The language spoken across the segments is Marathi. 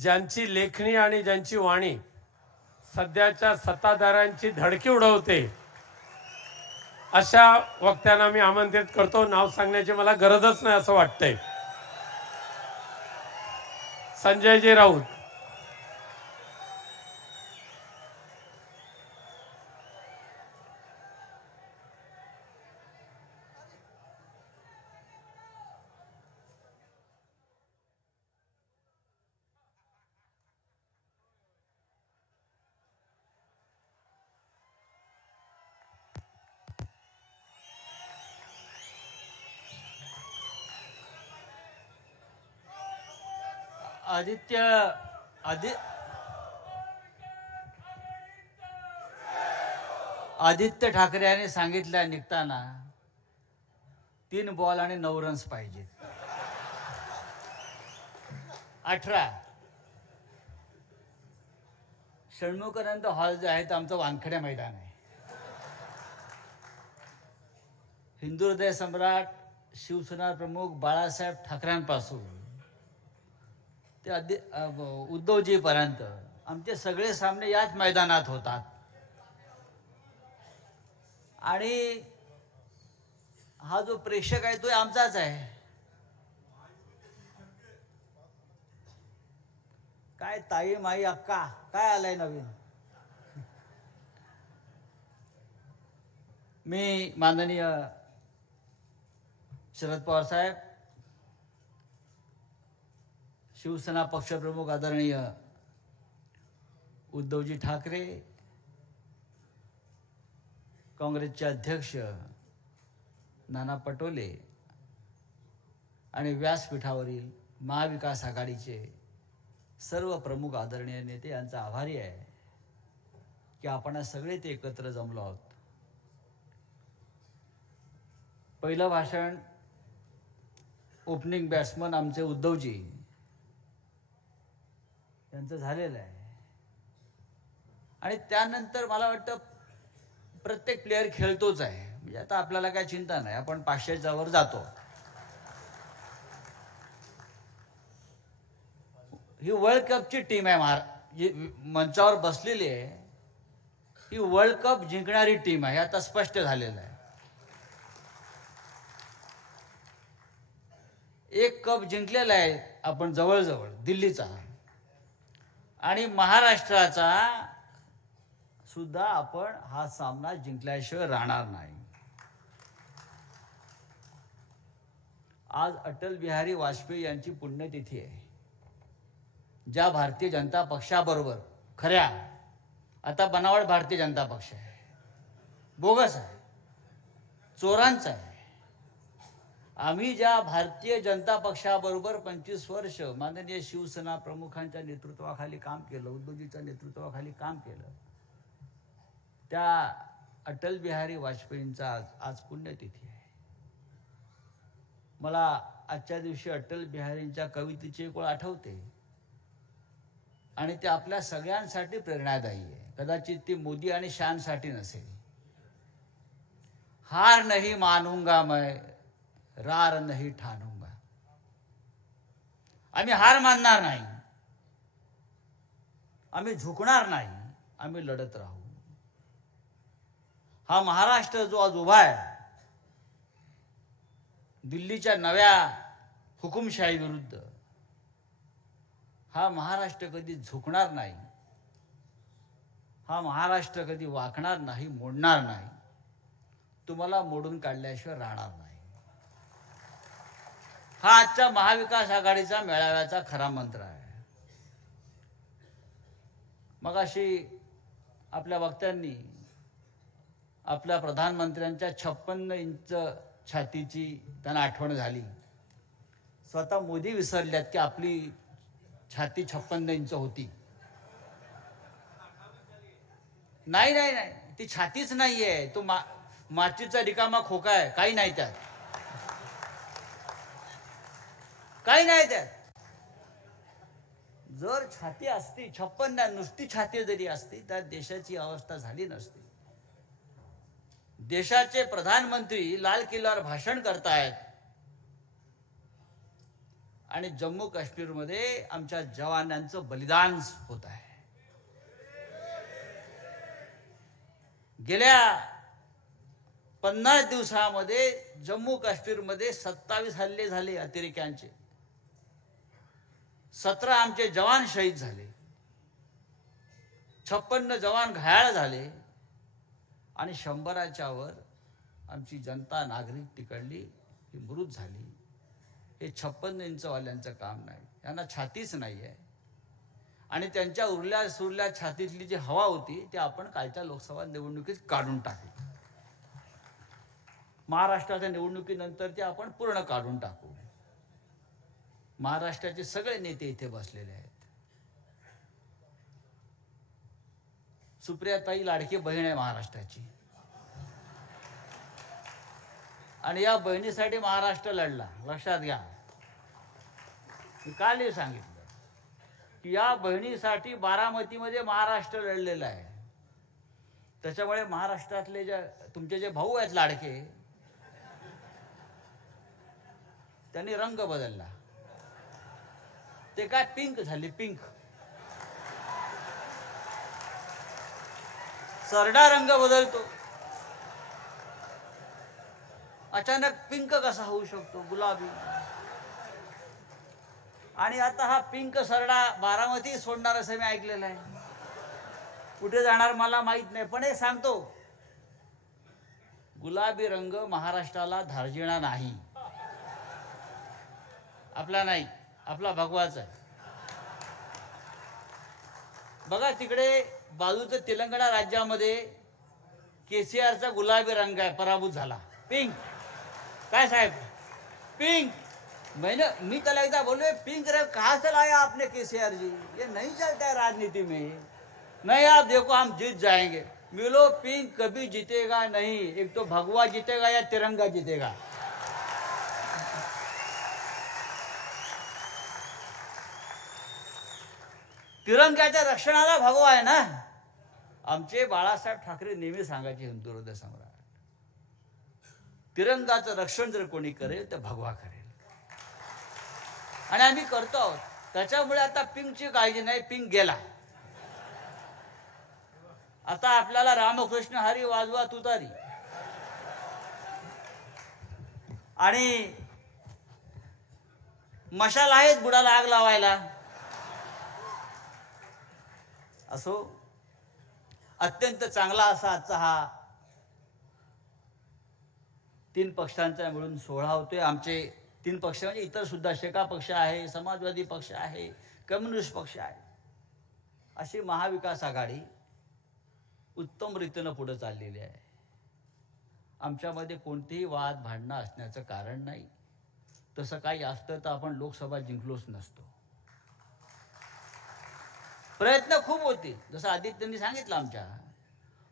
ज्यांची लेखणी आणि ज्यांची वाणी सध्याच्या सत्ताधाऱ्यांची धडकी उडवते अशा वक्त्यांना मी आमंत्रित करतो नाव सांगण्याची मला गरजच नाही असं वाटतंय संजयजी राऊत आदित्य आदित्य आदित्य ठाकरे यांनी सांगितलं निघताना तीन बॉल आणि नऊ रन्स पाहिजेत अठरा षण्मुखानंद हॉल जे आहे ते आमचं वानखडे मैदान आहे हिंदू हृदय सम्राट शिवसेना प्रमुख बाळासाहेब ठाकरेंपासून ते उद्धवजी पर्यंत आमचे सगळे सामने याच मैदानात होतात आणि हा जो प्रेक्षक आहे तो आमचाच आहे काय ताई माई अक्का काय आलाय नवीन मी माननीय शरद पवार साहेब शिवसेना पक्षप्रमुख आदरणीय उद्धवजी ठाकरे काँग्रेसचे अध्यक्ष नाना पटोले आणि व्यासपीठावरील महाविकास आघाडीचे सर्व प्रमुख आदरणीय नेते यांचा आभारी आहे की आपण सगळे ते एकत्र जमलो आहोत पहिलं भाषण ओपनिंग बॅट्समन आमचे उद्धवजी त्यांचं झालेलं आहे आणि त्यानंतर मला वाटतं प्रत्येक प्लेअर खेळतोच आहे म्हणजे आता आपल्याला काय चिंता नाही आपण पाचशे जवळ जातो ही वर्ल्ड कपची टीम आहे महार जी मंचावर बसलेली आहे ही वर्ल्ड कप जिंकणारी टीम आहे आता स्पष्ट झालेलं आहे एक कप जिंकलेला आहे आपण जवळजवळ दिल्लीचा आणि महाराष्ट्राचा सुद्धा आपण हा सामना जिंकल्याशिवाय राहणार नाही आज अटल बिहारी वाजपेयी यांची पुण्यतिथी आहे ज्या भारतीय जनता पक्षाबरोबर खऱ्या आता बनावट भारतीय जनता पक्ष आहे बोगस आहे चोरांचा आहे आम्ही ज्या भारतीय जनता पक्षाबरोबर पंचवीस वर्ष माननीय शिवसेना प्रमुखांच्या नेतृत्वाखाली काम केलं उद्धवजीच्या नेतृत्वाखाली काम केलं त्या अटल बिहारी वाजपेयींचा आज आज पुण्यतिथी आहे मला आजच्या दिवशी अटल बिहारींच्या कवितेची कोळ आठवते आणि ते आपल्या सगळ्यांसाठी प्रेरणादायी आहे कदाचित ती मोदी आणि शानसाठी नसेल हार नाही मानूंगा मैं रार नाही ठाणूंगा आम्ही हार मानणार नाही आम्ही झुकणार नाही आम्ही लढत राहू हा महाराष्ट्र जो आज उभा आहे दिल्लीच्या नव्या हुकुमशाही विरुद्ध हा महाराष्ट्र कधी झुकणार नाही हा महाराष्ट्र कधी वाकणार नाही मोडणार नाही तुम्हाला मोडून काढल्याशिवाय राहणार नाही हा आजचा महाविकास आघाडीचा मेळाव्याचा खरा मंत्र आहे मग अशी आपल्या वक्त्यांनी आपल्या प्रधानमंत्र्यांच्या छप्पन्न इंच छातीची त्यांना आठवण झाली स्वतः मोदी विसरल्यात की आपली छाती छप्पन्न इंच होती नाही नाही नाही ती छातीच नाहीये तो मा मातीचा रिकामा खोका आहे काही नाही त्यात काही नाही त्यात जर छाती असती छप्पन नुसती छाती जरी असती तर देशाची अवस्था झाली नसती देशाचे प्रधानमंत्री लाल किल्ल्यावर भाषण करतायत आणि जम्मू काश्मीर मध्ये आमच्या जवानांचं बलिदान होत आहे गेल्या पन्नास दिवसामध्ये जम्मू काश्मीरमध्ये सत्तावीस हल्ले झाले अतिरेक्यांचे सतरा आमचे जवान शहीद झाले छप्पन्न जवान घायाळ झाले आणि शंभराच्या वर आमची जनता नागरिक तिकडली ही मृत झाली हे इंच इंचवाल्यांचं काम नाही यांना छातीच नाही आहे आणि त्यांच्या उरल्या सुरल्या छातीतली जी हवा होती ती आपण कालच्या लोकसभा निवडणुकीत काढून टाकू महाराष्ट्राच्या निवडणुकीनंतर ते आपण पूर्ण काढून टाकू महाराष्ट्राचे सगळे नेते इथे बसलेले आहेत सुप्रियाताई लाडके बहीण आहे महाराष्ट्राची आणि या बहिणीसाठी महाराष्ट्र लढला लक्षात घ्या मी काल सांगितलं की या बहिणीसाठी बारामतीमध्ये महाराष्ट्र लढलेला आहे त्याच्यामुळे महाराष्ट्रातले ज्या तुमचे जे भाऊ आहेत लाडके त्यांनी रंग बदलला ते काय पिंक झाले पिंक सरडा रंग बदलतो अचानक पिंक कसा होऊ शकतो गुलाबी आणि आता हा पिंक सरडा बारामती सोडणार असं मी ऐकलेलं आहे कुठे जाणार मला माहित नाही पण हे सांगतो गुलाबी रंग महाराष्ट्राला धार्जिणा नाही आपला नाही आपला भगवाच आहे बघा तिकडे बाजूचं तेलंगणा राज्यामध्ये केसीआरचा गुलाबी रंग आहे पराभूत झाला पिंक काय साहेब पिंक मैंने मी त्याला एकदा बोलू पिंक रे का से लाया आपने केसीआर जी ये नहीं चलता है राजनीति में नहीं आप देखो हम जीत जाएंगे मिलो पिंक कभी जीतेगा नहीं एक तो भगवा जीतेगा या तिरंगा जीतेगा तिरंग्याच्या रक्षणाला भागवा आहे ना आमचे बाळासाहेब ठाकरे नेहमी सांगायचे हिंदुहृदय सम्राट तिरंगाचं रक्षण जर कोणी करेल तर भगवा करेल आणि आम्ही करतो आहोत त्याच्यामुळे आता पिंकची काळजी नाही पिंक गेला आता आपल्याला रामकृष्ण हरी वाजवा तुतारी आणि मशाल आहेत बुडाला आग लावायला असो अत्यंत चांगला असा आजचा हा तीन पक्षांचा मिळून सोहळा होतोय आमचे तीन पक्ष म्हणजे इतर सुद्धा शेका पक्ष आहे समाजवादी पक्ष आहे कम्युनिस्ट पक्ष आहे अशी महाविकास आघाडी उत्तम रीतीनं पुढे चाललेली आहे आमच्यामध्ये कोणतेही वाद भांडणं असण्याचं कारण नाही तसं काही असतं तर आपण लोकसभा जिंकलोच नसतो प्रयत्न खूप होतील जसं आदित्यने सांगितलं आमच्या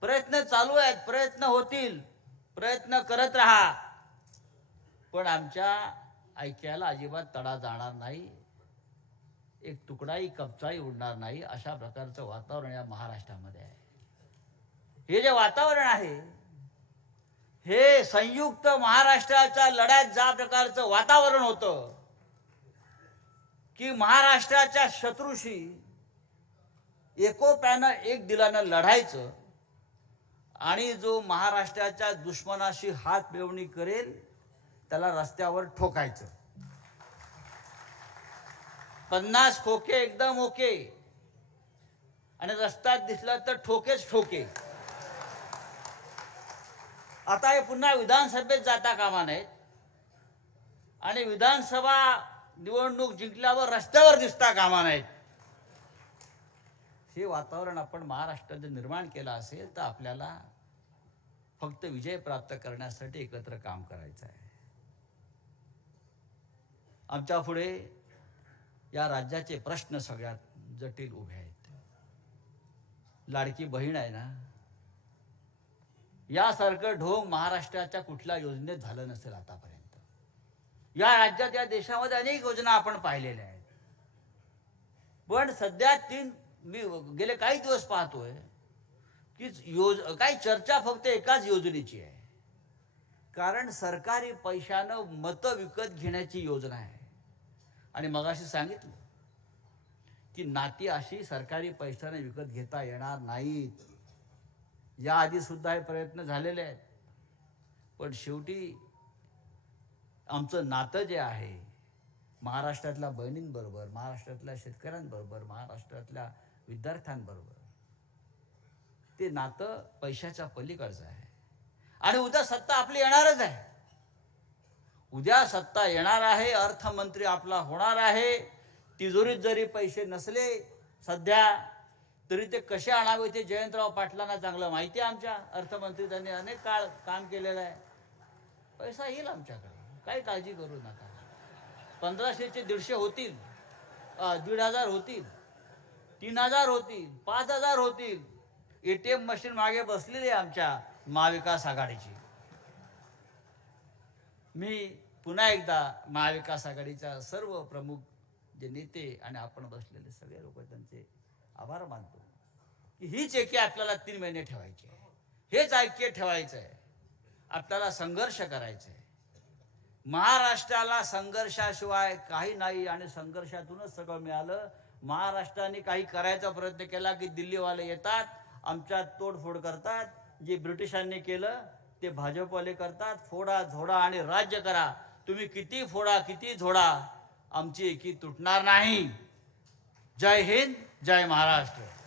प्रयत्न चालू आहेत प्रयत्न होतील प्रयत्न करत राहा पण आमच्या ऐक्याला अजिबात तडा जाणार नाही एक तुकडाही कपचाही उडणार नाही अशा प्रकारचं वातावरण या महाराष्ट्रामध्ये आहे हे जे वातावरण आहे हे संयुक्त महाराष्ट्राच्या लढ्यात ज्या प्रकारचं वातावरण होतं की महाराष्ट्राच्या शत्रूशी एकोप्यानं एक दिलानं लढायचं आणि जो महाराष्ट्राच्या दुश्मनाशी हात मिळवणी करेल त्याला रस्त्यावर ठोकायचं पन्नास खोके एकदम ओके आणि रस्त्यात दिसला तर ठोकेच ठोके आता हे पुन्हा विधानसभेत जाता कामा नाहीत आणि विधानसभा निवडणूक जिंकल्यावर रस्त्यावर दिसता कामा नाहीत हे वातावरण आपण महाराष्ट्रात जर निर्माण केलं असेल तर आपल्याला फक्त विजय प्राप्त करण्यासाठी एकत्र काम करायचं आहे आमच्या पुढे या राज्याचे प्रश्न सगळ्यात जटिल उभे आहेत लाडकी बहीण आहे ना यासारखं ढोंग महाराष्ट्राच्या कुठल्या योजनेत झालं नसेल आतापर्यंत या राज्यात या देशामध्ये अनेक योजना आपण पाहिलेल्या आहेत पण सध्या तीन मी गेले काही दिवस पाहतोय की योज काही चर्चा फक्त एकाच योजनेची आहे कारण सरकारी पैशानं मत विकत घेण्याची योजना आहे आणि मगाशी सांगितलं की नाती अशी सरकारी पैशाने विकत घेता येणार नाहीत याआधी सुद्धा हे प्रयत्न झालेले आहेत पण शेवटी आमचं नातं जे आहे महाराष्ट्रातल्या बहिणींबरोबर महाराष्ट्रातल्या शेतकऱ्यांबरोबर महाराष्ट्रातल्या विद्यार्थ्यांबरोबर ते नातं पैशाच्या पलीकडचं आहे आणि उद्या सत्ता आपली येणारच आहे उद्या सत्ता येणार आहे अर्थमंत्री आपला होणार आहे तिजोरीत जरी पैसे नसले सध्या तरी ते कसे आणावे ते जयंतराव पाटलांना चांगलं माहिती आहे आमच्या अर्थमंत्री त्यांनी अनेक काळ काम केलेलं आहे पैसा येईल आमच्याकडे काही काळजी करू नका पंधराशेचे दीडशे होतील दीड हजार होतील तीन हजार होतील पाच हजार होतील एटीएम मशीन मागे बसलेली आहे आमच्या महाविकास आघाडीची मी पुन्हा एकदा महाविकास आघाडीच्या सर्व प्रमुख जे नेते आणि आपण बसलेले सगळे लोक त्यांचे आभार मानतो की हीच एके आपल्याला तीन महिने ठेवायची आहे हेच ऐक्य ठेवायचं आहे आपल्याला संघर्ष करायचा आहे महाराष्ट्राला संघर्षाशिवाय काही नाही आणि संघर्षातूनच सगळं मिळालं महाराष्ट्राने काही करायचा प्रयत्न केला की दिल्लीवाले येतात आमच्यात तोडफोड करतात जे ब्रिटिशांनी केलं ते भाजपवाले करतात फोडा झोडा आणि राज्य करा तुम्ही किती फोडा किती झोडा आमची एकी तुटणार नाही जय हिंद जय महाराष्ट्र